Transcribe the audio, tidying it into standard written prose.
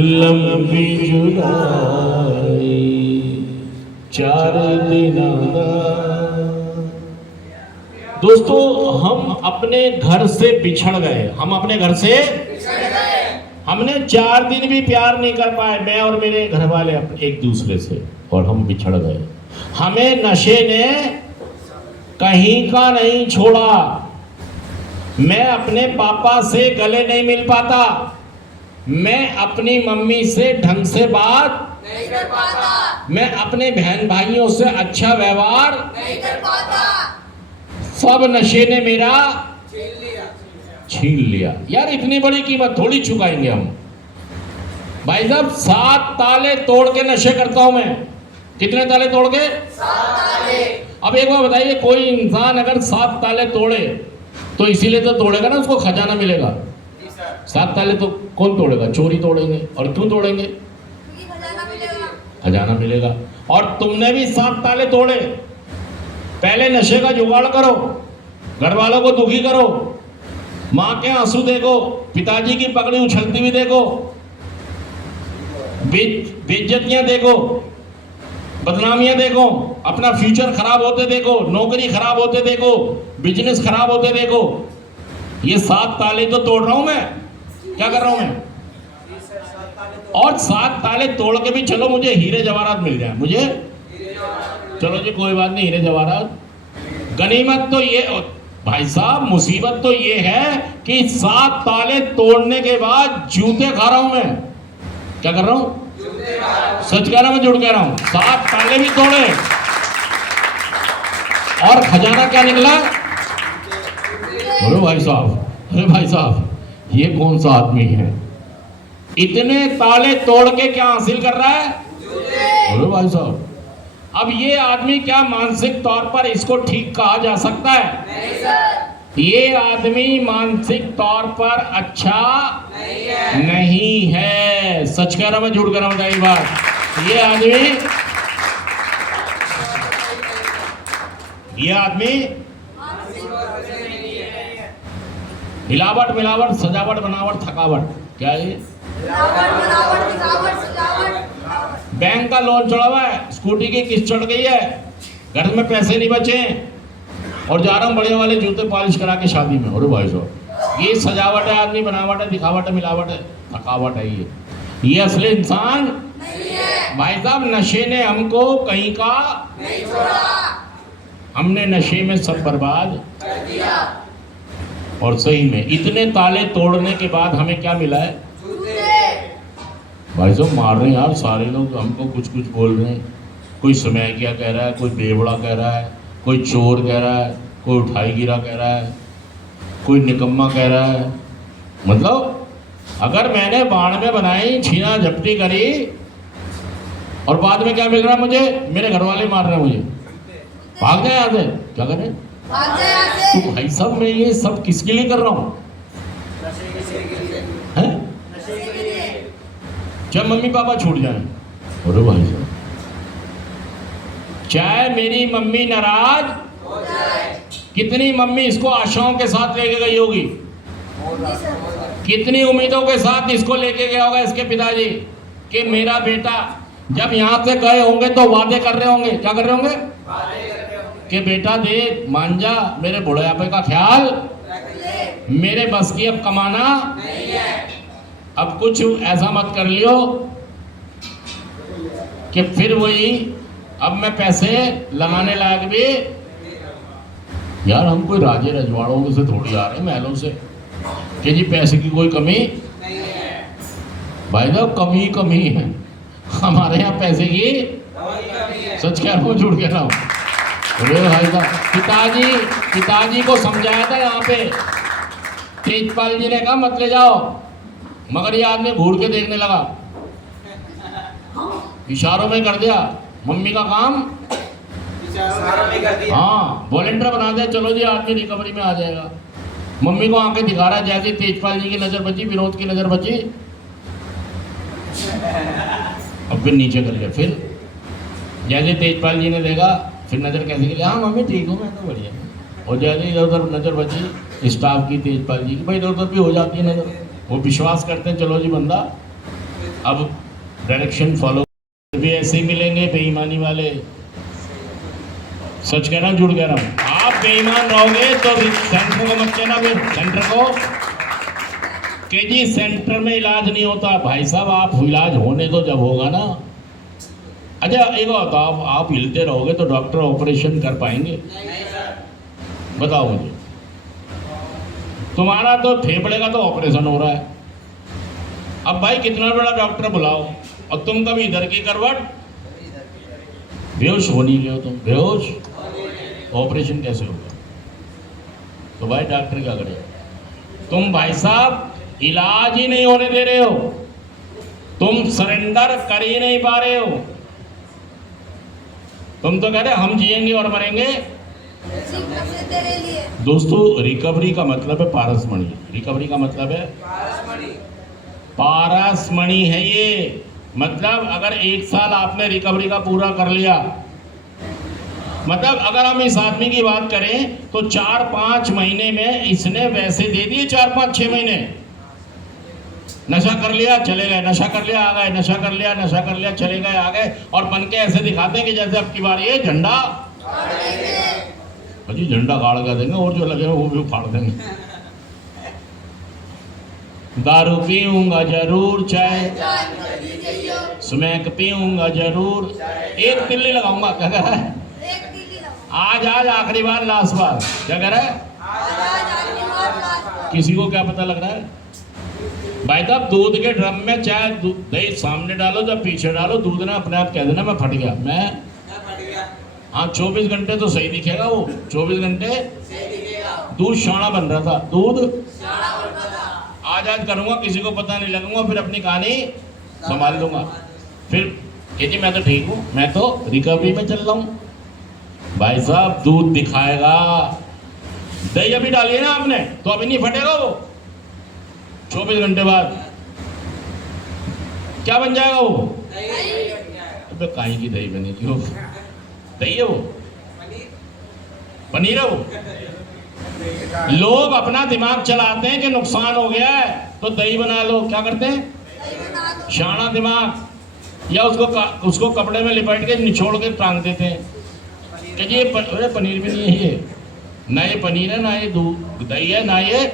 लंबी जुदाई चार दिना दा। दोस्तों, हम अपने घर से बिछड़ गए। हम अपने घर से हमने 4 दिन भी प्यार नहीं कर पाए, मैं और मेरे घर वाले एक दूसरे से, और हम बिछड़ गए। हमें नशे ने कहीं का नहीं छोड़ा। मैं अपने पापा से गले नहीं मिल पाता, मैं अपनी मम्मी से ढंग से बात नहीं कर पाता, मैं अपने बहन भाइयों से अच्छा व्यवहार नहीं कर पाता। सब नशे ने मेरा छीन लिया। यार, इतनी बड़ी कीमत थोड़ी चुकाएंगे हम। भाई साहब, 7 ताले तोड़ के नशे करता हूं मैं। कितने ताले तोड़ के? 7 ताले। अब एक बार बताइए, कोई इंसान अगर 7 ताले तोड़े तो इसीलिए तो तोड़ेगा ना, उसको खजाना मिलेगा। 7 ताले तो कौन तोड़ेगा? चोरी तोड़ेंगे। और क्यों तोड़ेंगे? खजाना मिलेगा। खजाना मिलेगा। और तुमने भी 7 ताले तोड़े। पहले नशे का जुगाड़ करो, घर वालों को दुखी करो, माँ के आंसू देखो, पिताजी की पगड़ी उछलती हुई देखो, बेइज्जतियां देखो, बदनामियां देखो, अपना फ्यूचर खराब होते देखो, नौकरी खराब होते देखो, बिजनेस खराब होते देखो। ये 7 ताले तो तोड़ रहा हूं मैं। क्या कर रहा हूं मैं? और 7 ताले तोड़ के भी चलो मुझे हीरे जवाहरात मिल जाए, मुझे चलो जी कोई बात नहीं, हीरे जवाहरात। गनीमत तो ये भाई साहब, मुसीबत तो ये है कि 7 ताले तोड़ने के बाद जूते खा रहा हूं मैं। क्या कर रहा हूं? सच कह रहा हूं, मैं झूठ कह रहा हूं। 7 ताले भी तोड़े और खजाना क्या निकला? अरे भाई साहब, अरे भाई साहब, ये कौन सा आदमी है? इतने ताले तोड़ के क्या हासिल कर रहा है? अरे भाई साहब, अब ये आदमी क्या मानसिक तौर पर इसको ठीक कहा जा सकता है? नहीं सर। ये आदमी मानसिक तौर पर अच्छा नहीं है। सच कह रहा हूं, मैं झूठ कह रहा हूं? बताइए बात। ये आदमी मिलावट मिलावट, सजावट बनावट, थकावट, क्या है ये? बैंक का लोन चढ़ा हुआ है, स्कूटी की किस्त चढ़ गई है, घर में पैसे नहीं बचे और जा रहा हूँ बढ़िया वाले जूते पॉलिश करा के शादी में। अरे भाई साहब, ये सजावट है, आदमी बनावट है, दिखावट है, मिलावट है, थकावट है। ये असली इंसान नहीं है। भाई साहब, नशे ने हमको कहीं का नहीं छोड़ा, हमने नशे में सब बर्बाद कर दिया। और सही में इतने ताले तोड़ने के बाद हमें क्या मिला है? भाई साहब, मार रहे हैं यार सारे लोग हमको, कुछ कुछ बोल रहे हैं। कोई समय क्या कह रहा है, कोई बेवड़ा कह रहा है, कोई चोर कह रहा है, कोई उठाई गिरा कह रहा है, कोई निकम्मा कह रहा है। मतलब अगर मैंने बाण में बनाई, छीना झपटी करी और बाद में क्या मिल रहा है मुझे? मेरे घर वाले मार रहे हैं मुझे। भाग जाए यहाँ से, क्या करें? तो भाई साहब, मैं ये सब किसके लिए कर रहा हूँ? जब मम्मी पापा छूट जाए। अरे भाई साहब, चाहे मेरी मम्मी नाराज हो जाए, कितनी मम्मी इसको आशाओं के साथ लेके गई होगी, कितनी उम्मीदों के साथ इसको लेके गया होगा इसके पिताजी कि मेरा बेटा, जब यहाँ से गए होंगे तो वादे कर रहे होंगे। क्या कर रहे होंगे? कि बेटा देख, मान जा, मेरे बुढ़ापे का ख्याल, मेरे बस की अब कमाना नहीं है। अब कुछ ऐसा मत कर लियो कि फिर वही अब मैं पैसे लगाने लायक भी। यार, हम कोई राजे रजवाड़ों से थोड़ी आ रहे हैं, महलों से, कि जी पैसे की कोई कमी नहीं है। भाई साहब, कमी कमी है हमारे यहाँ पैसे की। सच कह रहा हूँ, झूठ कह रहा हूँ? अरे भाई साहब, पिताजी को समझाया था यहाँ पे, तेजपाल जी ने कहा मत ले जाओ, मगर ये आदमी घूर के देखने लगा, इशारों में कर दिया। मम्मी का काम हाँ, वॉलंटियर बना दिया, चलो जी आदमी रिकवरी में आ जाएगा। मम्मी को आंखें दिखा रहा है, जैसे तेजपाल जी की नजर बची, विनोद की नजर बची, अब फिर नीचे कर लिया। फिर जैसे तेजपाल जी ने देखा, फिर नजर कैसे की? हाँ मम्मी ठीक हूँ, मैं तो बढ़िया। और जैसे इधर उधर नजर बची स्टाफ की, तेजपाल जी की, भाई इधर उधर भी हो जाती है नजर। वो विश्वास करते हैं, चलो जी बंदा अब डायरेक्शन फॉलो भी ऐसे ही मिलेंगे बेईमानी वाले। सच कह रहा हूं झूठ कह रहा हूं? आप बेईमान रहोगे तो सेंटर को मत कहना, फिर सेंटर को कि जी सेंटर में इलाज नहीं होता। भाई साहब आप इलाज होने तो जब होगा ना। अच्छा एक बात, आप हिलते रहोगे तो डॉक्टर ऑपरेशन कर पाएंगे? बताओ मुझे। तुम्हारा तो फेफड़े का तो ऑपरेशन हो रहा है। अब भाई कितना बड़ा डॉक्टर बुलाओ और तुम कभी इधर की करवट, बेहोश हो नहीं गए हो तुम, बेहोश, ऑपरेशन कैसे होगा? तो भाई डॉक्टर क्या करे? तुम भाई साहब इलाज ही नहीं होने दे रहे हो, तुम सरेंडर कर ही नहीं पा रहे हो। तुम तो कह रहे हम जिएंगे और मरेंगे। दोस्तों रिकवरी का मतलब है पारसमणि। रिकवरी का मतलब है पारसमणि है ये। मतलब अगर 1 साल आपने रिकवरी का पूरा कर लिया, मतलब अगर हम इस आदमी की बात करें तो 4-5 महीने में इसने वैसे दे दिए, 4-5-6 महीने नशा कर लिया चले गए, नशा कर लिया आ गए, नशा कर लिया, नशा कर लिया चले गए आ गए, और बन के ऐसे दिखाते हैं कि जैसे अब की बार ये झंडा जी झंडा गाड़ कर देंगे और जो लगे वो भी उखाड़ देंगे। दारू पीऊंगा जरूर, चाय स्मैक पीऊंगा जरूर, एक तिल्ली लगाऊंगा। क्या कह रहा है? आज आखिरी बार, लास्ट बार। क्या कह रहा है? किसी को क्या पता लग रहा है? भाई साहब दूध के ड्रम में चाहे दही सामने डालो जब पीछे डालो, दूध ना अपने आप कह देना मैं फट गया, मैं हाँ 24 घंटे तो सही दिखेगा वो, 24 घंटे दूध शाना बन रहा था, दूध आज करूंगा, किसी को पता नहीं लगूंगा, फिर अपनी कहानी संभाल लूंगा। फिर जी मैं तो ठीक हूँ, मैं तो रिकवरी में चल रहा हूँ। भाई साहब दूध दिखाएगा, दही अभी डालिए ना आपने तो अभी नहीं फटेगा वो, 24 घंटे बाद क्या बन जाएगा वो? अबे काहे की दही बनेगी वो? दही है वो, पनीर है वो। लोग अपना दिमाग चलाते हैं कि नुकसान हो गया है तो दही बना लो। क्या करते हैं? शाना दिमाग। या उसको कपड़े में लिपट के निचोड़ के टांग देते हैं कि ये पनीर भी नहीं है, ये ना ये पनीर है, ना ये दूध दही है, ना ये